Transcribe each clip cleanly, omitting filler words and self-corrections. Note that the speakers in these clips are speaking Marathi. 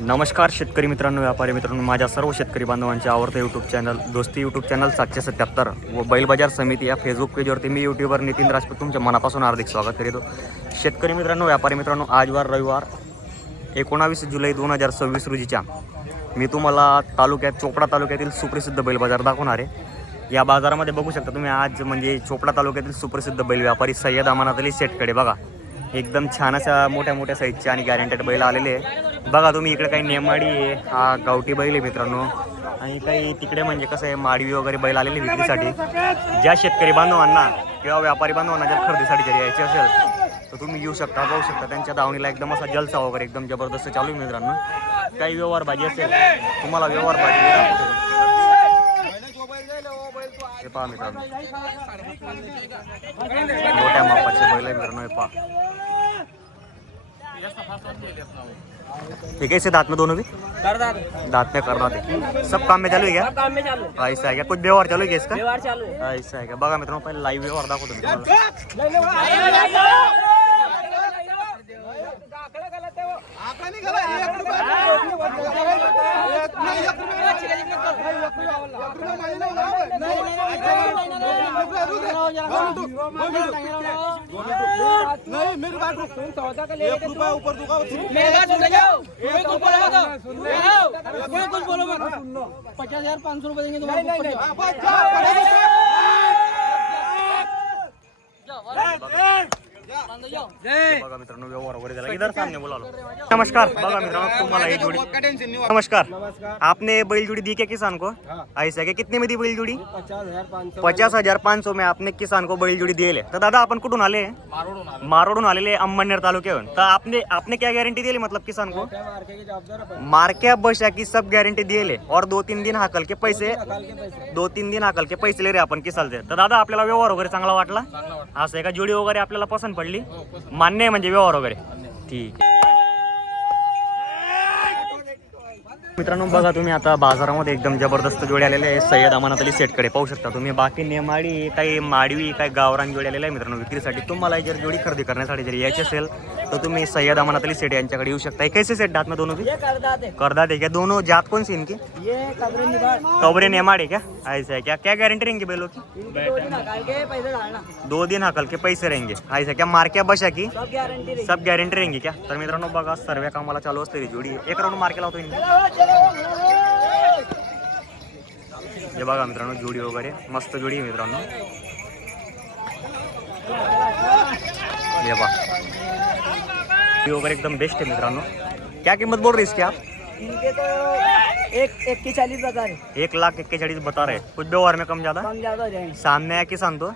नमस्कार शेतकरी मित्रांनो, व्यापारी मित्रांनो, माझ्या सर्व शेतकरी बांधवांचे आवडते यूट्यूब चॅनल दोस्ती यूट्यूब चॅनल 777 व बैल बाजार समिती या फेसबुक पेजवरती मी यूट्यूबर नितीन राजपूत तुमच्या मनापासून हार्दिक स्वागत करीतो. शेतकरी मित्रांनो, व्यापारी मित्रांनो, आज वार रविवार 19 जुलै 2026 रोजीच्या मी तुम्हाला चोपडा तालुक्यातील सुप्रसिद्ध बैल बाजार दाखवणार आहे. या बाजारामध्ये बघू शकता तुम्ही, आज म्हणजे चोपडा तालुक्यातील सुप्रसिद्ध बैल व्यापारी सय्यद अमानत अली शेटकडे बघा, एकदम छान अशा मोठ्या साईजचे आणि गॅरंटेड बैल आलेले आहे. बघा तुम्ही, इकडे काही नेमाडी आहे, हा गावठी बैल आहे मित्रांनो, आणि काही तिकडे म्हणजे कसं आहे माडवी वगैरे बैल आलेले विक्रीसाठी. ज्या शेतकरी बांधवांना किंवा व्यापारी बांधवांना जर खरेदीसाठी जर यायचे असेल तर तुम्ही येऊ शकता, पाहू शकता. त्यांच्या दावणीला एकदम असा जलसा वगैरे एकदम जबरदस्त चालू आहे मित्रांनो. काही व्यवहार भाजी असेल, तुम्हाला व्यवहार भाजी हे पहा मित्रांनो, मोठ्या मापाचे बैल आहे मित्रांनो. हे पहा, ये कैसे दांत में दोनों भी दांत में करना थे. सब काम में चालू है क्या? सब काम में चालू है. ऐसा है क्या? कुछ व्यवहार चालू है क्या इसका? व्यवहार चालू है. ऐसा है क्या? बघा मित्रांनो, पहिले लाईव्ह व्यवहार दाखवतो मी बघा मित्रांनो, व्यवहार वगैरे झाला. इधर सामने बोलालो. नमस्कार. बघा मित्रांनो, तुम्हाला ये जोड़ी. नमस्कार. आपने बैल जोड़ी दी क्या किसान को? ऐसा है क्या? कितने में दी बैल जोड़ी? 50,500 में आपने किसान को बैल जोड़ी दिले. तर दादा आपण कुठून आले? मारोडून आलेले, अंबरनेर तालुक्याहून. तर आपने क्या गारंटी दिली मतलब किसान को? मार्क्या बशा की सब गारंटी दिले और 2-3 दिन हाकल के पैसे 2-3 दिन हाकल के पैसे ले रहे आपण किसालचे. तर दादा आपल्याला व्यवहार वगैरे चांगला वाटला? असं आहे का? जोडी वगैरे आपल्याला पसंत पडली? मान्य आहे म्हणजे व्यवहार वगैरे? ठीक. मित्रांनो, बघा तुम्ही, आता बाजारामध्ये एकदम जबरदस्त जोडी आलेले आहे सय्यद अमानत अली शेटकडे. पाहू शकता तुम्ही. बाकी नेमाडी, काही माडवी, काही गावरान जोडी आलेले आहे मित्रांनो विक्रीसाठी. तुम्हाला जर जोडी खरेदी करण्यासाठी जर यायची असेल तो तुम्ही सय्यद अमानत अली सेठ यांच्याकडे येऊ शकता. कैसे सेट दांत में दोनों भी? करदात है क्या? दोनों जात कौन सी इनकी? कबरे नेमाड़ है क्या? ऐसा है क्या? क्या गारंटी रहेंगी बैलों की? 2 दिन हाकल के पैसे रहेंगे. ऐसा क्या? मार्क्या बशा की सब गॅरंटी रहेंगी क्या? तर मित्रांनो बघा, सर्व कामाला चालू असलेली जोडी. एक राऊंड मार्के लावतो हे बघा मित्रांनो, जोडी वगैरे मस्त जोडी आहे मित्रांनो. ये बघा, वगैरह एकदम बेस्ट है मित्रांनो. क्या कीमत बोल रही इसकी आप? इनके तो 1,41 बता रहे. 1,41,40 बता रहे. कुछ व्यवहार में कम ज्यादा हो जाएंगे. सामने या किसान तो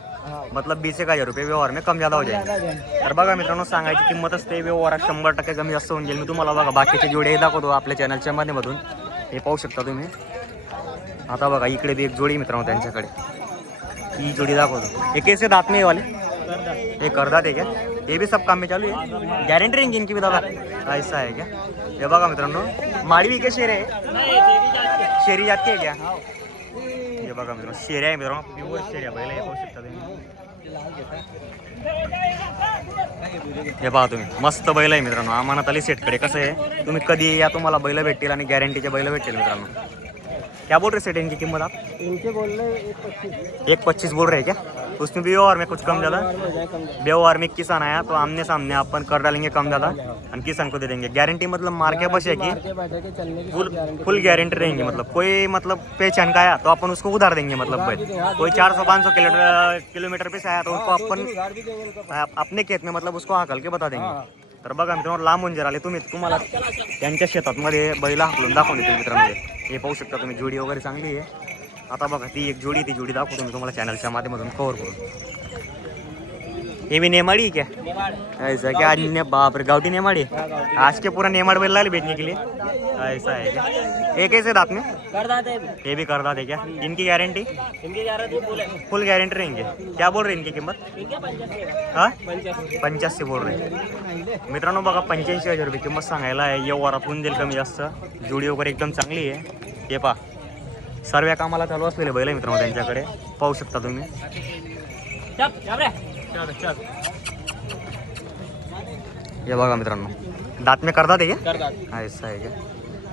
मतलब 20,000 रुपये व्यवहार में कम ज्यादा हो जाएंगे. तर बघा मित्रांनो, सांगायची किंमत असते, व्यवहारात 100% कमी जास्त होऊन जाईल. मी तुम्हाला बघा बाकीचे जोडे दाखवतो आपल्या चॅनलच्या माध्यमातून. हे पाहू शकता तुम्ही. आता बघा, इकडे बी एक जोडी मित्रांनो त्यांच्याकडे, ही जोडी दाखवतो. हे कैसे दांत में वाले? ये करदात है क्या? ये भी सब काम में चालू है. गॅरंटी रहेंगी इनकी भी दादा? ऐसा है क्या? हे बघा मित्रांनो, माडवी के शेर आहे? शेरी जात के क्या? हे बघा मित्रांनो, शेऱ्या आहे मित्रांनो, प्युअर शेऱ्या बैल आहे. पाहू शकता तुम्ही. हे पहा तुम्ही, मस्त बैल आहे मित्रांनो अमानत अली सेठकडे. कसं आहे, तुम्ही कधी या, तुम्हाला बैल भेटतील आणि गॅरंटीचे बैल भेटतील मित्रांनो. क्या बोल रहे सेठ इनकी कीमत आप? इनके बोल रहे 1,25 बोल रहे क्या? उसमें भी व्यवहार में कुछ कम ज़्यादा? व्यवहार में किसान आया तो आमने सामने अपन कर डालेंगे कम ज़्यादा और किसान को दे देंगे. गारंटी मतलब मार्के बस है कि फुल गारंटी रहेंगे. मतलब कोई मतलब पहचान का आया तो अपन उसको उधार देंगे. मतलब भाई कोई 400-500 किलोमीटर पे से आया तो उसको अपन अपने खेत में मतलब उसको हाकल के बता देंगे. तर बघा मित्रांनो, लांबून जर आले तुम्हाला त्यांच्या शेतातमध्ये बैल हाकलून दाखवून येतील मित्रांनो. हे पाहू शकता तुम्ही, जोडी वगैरे चांगली आहे. आता बघा, ती एक जोडी दाखवतो मी तुम्हाला चॅनलच्या माध्यमातून कव्हर करून. ये भी नेमाड़ी है क्या? ऐसा क्या? आज बाप रे, गावठी नेमाड़ी आज के पूरा नेमाड़ बैल लाले बेचने के लिए. ऐसा है क्या? एक ऐसे दांत में करदाते. ये भी करदात है क्या? इनकी गारंटी? इनकी गारंटी फुल गारंटी रहेंगे. क्या बोल रहे इनकी किंमत? हाँ, 85 बोल रहे मित्रांनो. बघा, 85,000 रुपये किंमत सांगायला आहे. व्यवहारात होऊन जाईल कमी जास्त. जोडी वगैरे एकदम चांगली आहे. हे पहा, सर्व कामाला चालू असलेले बैल आहे मित्रांनो त्यांच्याकडे. पाहू शकता तुम्ही. हे बघा मित्रांनो, दात में करतात आहे का? असं आहे का?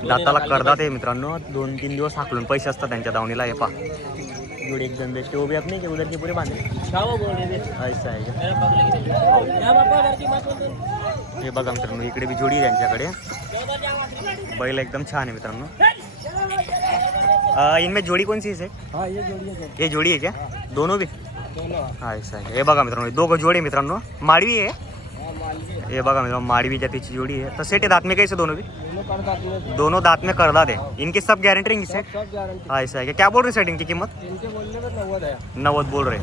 दाताला करतात आहे मित्रांनो. 2-3 दिवस हाकलून पैसे असतात त्यांच्या दावणीला. हे पा जोडी एकदम बेस्ट. वो भी अपनी के उधर की पूरी बांधे ऐसा आहे का? हे बघा मित्रांनो, इकडे भी जोडी आहे त्यांच्याकडे. बैल एकदम छान आहे मित्रांनो. इनमें जोड़ी कौन सी है? हाँ ये जोड़ी है. ये जोड़ी है क्या? दोनों भी? दोनों. हाँ ऐसा है. हे बघा मित्रांनो, दोघं जोडी मित्रांनो. माडवी आहे. ये बघा मित्रांनो, माडवी जातीची जोडी आहे. तर सेट है दांत में कैसे दोनों भी? दोनों दांत में करदात है. इनकी सब गारंटी रहेंगी सेट? सब गारंटी. हाँ ऐसा है. क्या बोल रहे सेट इनकी कीमत? इनके बोलने पर 90 है. 90 बोल रहे.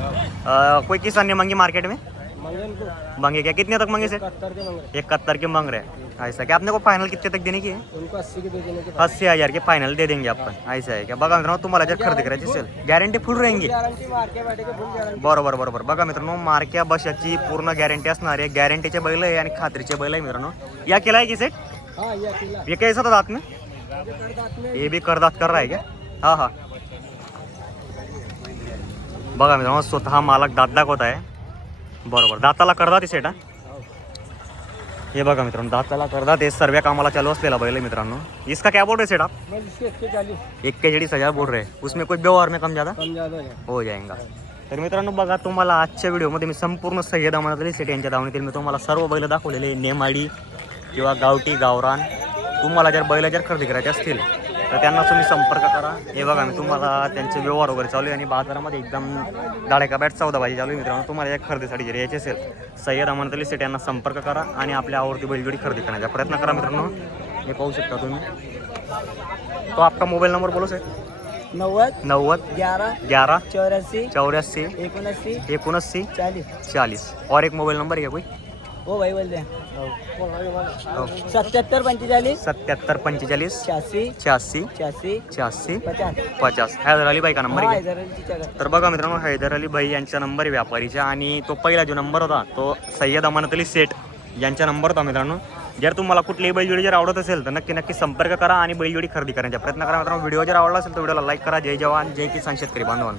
कोई किसान ने मांगी मार्केट में? मंगल को मांगे क्या? कितने तक मांगे सेट? 71 के मंग रहे. 71 के मांग रहे हैं. ऐसा क्या? आपने को फाइनल कितने तक देने की है? उनको 80 के दे देने के. 80,000 के फाइनल दे देंगे आपण. ऐसा आहे का? बघा मित्रांनो, तुम्हाला जर खरेदी करायची असेल गॅरंटी फुल रहेंगी. गारंटी मार के बैठे के फुल गारंटी. बरोबर बरोबर. बघा मित्रांनो, मार्क्या बशाची पूर्ण गॅरंटी असणार आहे. गॅरंटीचे बैल आहे आणि खात्रीचे बैल आहे मित्रांनो. या केला आहे की सेट? हाँ ये अकेला. ये कैसा था दांत में? ये करदात में. ये भी करदात कर रहा है क्या? हाँ हाँ. बघा मित्रांनो, स्वतः मालक दात दाखवत आहे. बरोबर. दाताला करदात सेट. हा हे बघा मित्रांनो, दाताला करदात आहे. सर्व कामाला चालू असलेला बैल आहे मित्रांनो. इसका क्या बोल रहे सेट आप? बस इसके 41. 41,000 बोल रहे. उसमें कोई व्यवहार में कम ज़्यादा कम ज्यादा है. हो जाएगा. तर मित्रांनो बघा, तुम्हाला आजच्या व्हिडिओमध्ये मी संपूर्ण सह्यद अमरावती सेट यांच्या दावणीतील मी तुम्हाला सर्व बैल दाखवलेले. नेमाडी किंवा गावठी गावरान. तुम्हाला जर बैल जर खरेदी करायचे असतील तर त्यांना तुम्ही संपर्क करा. हे बघा, मी तुम्हाला त्यांचे व्यवहार वगैरे चालू आहे आणि बाजारामध्ये एकदम दाढेका बॅट सौदाबाजी चालू आहे मित्रांनो. तुम्हाला या खरेदीसाठी जर यायचे असेल सह्यद अमरावती सेट यांना संपर्क करा आणि आपल्या आवडती बैलजोडी खरेदी करण्याचा प्रयत्न करा मित्रांनो. हे पाहू शकता तुम्ही. तो आपका मोबाईल नंबर बोलो सर. 90 90 11 11 84 84 79 79 40. 40. और एक मोबाईल नंबर है क्या कोई? वो भाई बोल दे. हो. 77 45 77 45 86 86 86 86 50. 50. हैदर अली भाई का नंबर हाँ आहे इधर चीचा. तर बघा मित्रांनो, हैदर अली भाई यांचा नंबर आहे व्यापारीचा. आणि तो पहिला जो नंबर होता तो सय्यद अमानत अली सेठ यांचा नंबर होता मित्रांनो. जर तुम्हाला कुठलीही बैलजोडी जर आवडत असेल तर नक्की संपर्क करा आणि बैलजोडी खरेदी करण्याचा प्रयत्न करा मित्रांनो. व्हिडिओ जर आवडला असेल तर व्हिडिओला लाईक करा. जय जवान जय किसान शेतकरी बांधवांनो.